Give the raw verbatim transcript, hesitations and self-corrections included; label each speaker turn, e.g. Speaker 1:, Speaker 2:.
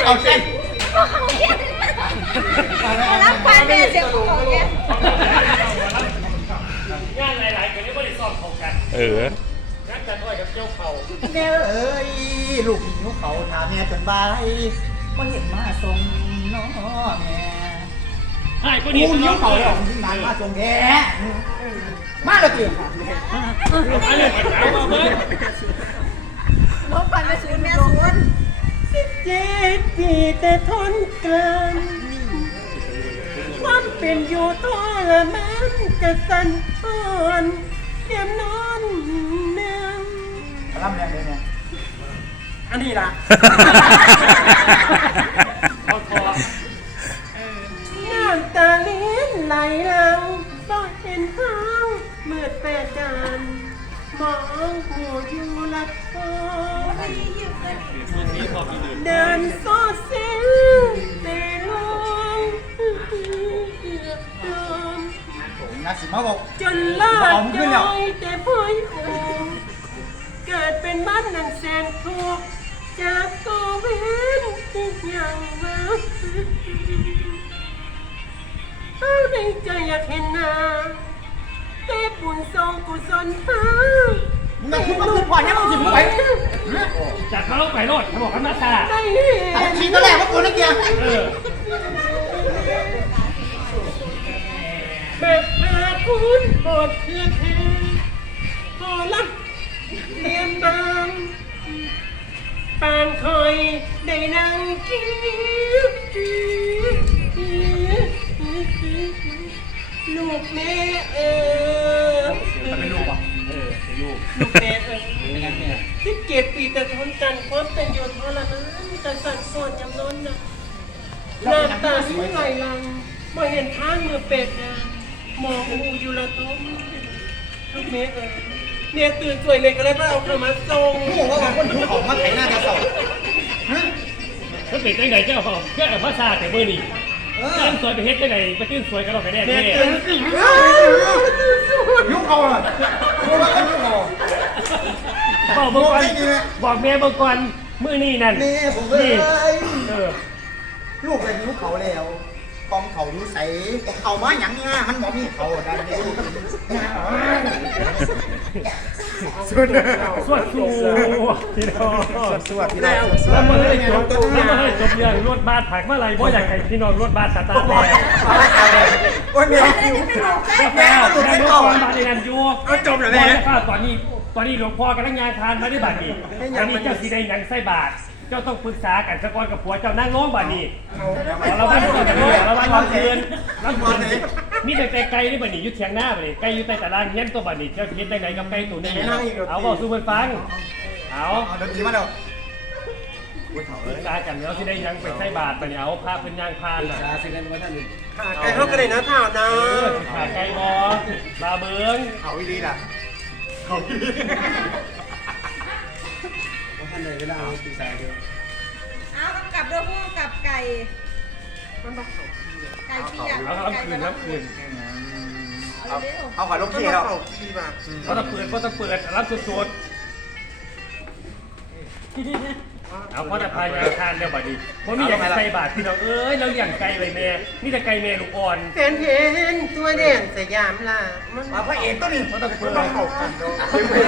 Speaker 1: เอาเส้น
Speaker 2: มารับความแม่เสียงของแก
Speaker 3: งานหลายๆคนนี้บริษัทเขากัน
Speaker 4: เออ
Speaker 3: งานจัดด้วยกับเจ้าเขา
Speaker 1: แม่เอ้ยลูกหิวเขาถามแม่จนบายก็เห็นมาส่งน้อแม่
Speaker 3: ใช่ก็
Speaker 1: กู
Speaker 3: นี่
Speaker 1: หิวเขาแล้วที่นานมาส่งแกมาแล้วจี
Speaker 3: อันนี้เอามาเบิ้ง
Speaker 2: ลบกันไปศูนย์แม่ศูนย์
Speaker 5: เจ็ดปีแต่ทนกันความเป็นอยู่ทรมานกระสันอ่อนเตรียมนอนเนือง
Speaker 1: ร่ำแรงเลยเนี่ย
Speaker 5: อันนี้ล่ะ
Speaker 3: เอาคอ
Speaker 5: น้ำตาเลี้ยนไหลหลังก็เห็นทางมืดแปดจานมองหูอยู่ลัดฟ้า
Speaker 3: นี่พอมีดื่ม
Speaker 5: เดินโซเซลเตลงเกือบโดน
Speaker 1: นักสิมาบอก
Speaker 5: จนลาดจอยแต่พอยคงเกิดเป็นบ้านนันแสนทุกข์จากโควิดที่ยังมาเอาในใจอยากเห็นหน้าเก็บบุญทรงกุศลพา
Speaker 1: มึงมาพูดมาพูดพอเนี่ยมึงสิมึงไป
Speaker 3: จัดมาลงไปรถเขาบอกกันมาตา
Speaker 5: ได้เห็
Speaker 1: ตัด
Speaker 5: น
Speaker 1: ชีตแรกว่ากูนักเกียร์
Speaker 3: เออ
Speaker 5: แบบมาคุณโปรดเพื่อแท้ขอรับเรียมบางปางคอยได้นั่งคิดลูกแม่เออ
Speaker 3: เป็นลูกป่ะเออเป็นลูก
Speaker 5: ลูกแม่เออที่เจ็ดปีแต่ทนกันความเป็นอยู่ทรมานแต่สั่นสอนจำนวนนะน้ำตาลิ้นไหลลังมาเห็นทางมือเป็ดนะมองอูอยู่ละต้มลูกแม่เออเนี่ยตื่นสวยเลยก็เลยมาเอาขมาทรง
Speaker 1: กูบอกว่าคนหิวเขามาไถหน้าจะสอบฮะ
Speaker 3: เขาเป็นตั้งไหนเจ้าเขาเจ้าภาษาแต่เมื่อนี่ตื่นสวยไปเฮ็ดได้ไหนไปตื่นสวยกันเราไปแน่
Speaker 5: แม่
Speaker 3: แน่
Speaker 5: ตื่นสิตื่นสวย
Speaker 1: หิวเขาอ่ะกูว่าเขาหิวเขา
Speaker 3: บอกเมื่อก่อนบอกแม่เมื่อก่อนมื้อนี่นั่น
Speaker 1: นี่ผมเอ้ย
Speaker 3: เออ
Speaker 1: ลูกเลยหิวเขาแล้วกองเขาอยู่ใสเอามาหยังเนี่ยมันบ่มีเขาดันนี่สุด
Speaker 3: สวดสูพี่น้อง
Speaker 1: สวัสดีแล้ว
Speaker 3: แล้วมาให้จบแล้วมาให้จบเรื่องรถบัสผักเมื่อไรเพราะอยากให้พี่น้องรถบัสสตาร์ทแน่
Speaker 1: โอ้ยแม่หิว
Speaker 3: แม่แม่ลูกบอลมาในนันยู
Speaker 1: เอาจบเลยแม่
Speaker 3: ข้าตอนนี้ตอนนี้หลวงพ่อกำลังงานทานมาได้บัดนี้ตอนนี้เจ้าสีได้หนังไส้บาทเจ้าต้องปรึกษากันสะกอนกับผัวเจ้านั่งร้องบัดนี้เราบ้านเราจะรู้เราบ้านเราเงินเราเงินมีแต่ไก่นี่บัดนี้ยุดเทียงหน้าบัดนี้ไก่ยุดใต้ตารางเงี้ยตัวบัดนี้เจ้าคิดได้ไงกับไก่ตัวนี้เอาบอกสู้มันฟังเอา
Speaker 1: เอาดนตรีมาเดี๋ยว
Speaker 3: ปรึกษากันแล้วที่ได้ยังไปไส้บาทบัดนี้เอาพาเป็นยางพานน่ะ
Speaker 5: ไก่เขาก็ได้นะท่านะ
Speaker 3: เออขาไก่บอลาเบิ้ง
Speaker 1: เขาอีลีล่ะ
Speaker 2: เอากำกับด้วยพวกกับไก่ไก่เปียก
Speaker 3: เอาน้ำคืนน้ำคืน
Speaker 1: เอาเอาขอลงที่แล้ว
Speaker 3: ก็ต้องเปิดก็ต้องเปิดรับสุดๆเอาเพราะจะพายาทานแล้วบัดนี้เพราะมีอยากใส่บาทพี่น้องเอ้ยเราอย่างไก่ใบแม่มีแต่ไก่แม่ลูกอ่อน
Speaker 5: แฟนเพลงตัวแดงสยามล่ะ
Speaker 1: มาพระเอกตัวนี้
Speaker 3: ก็ต้องเปิด
Speaker 1: ต้องเข้ากัน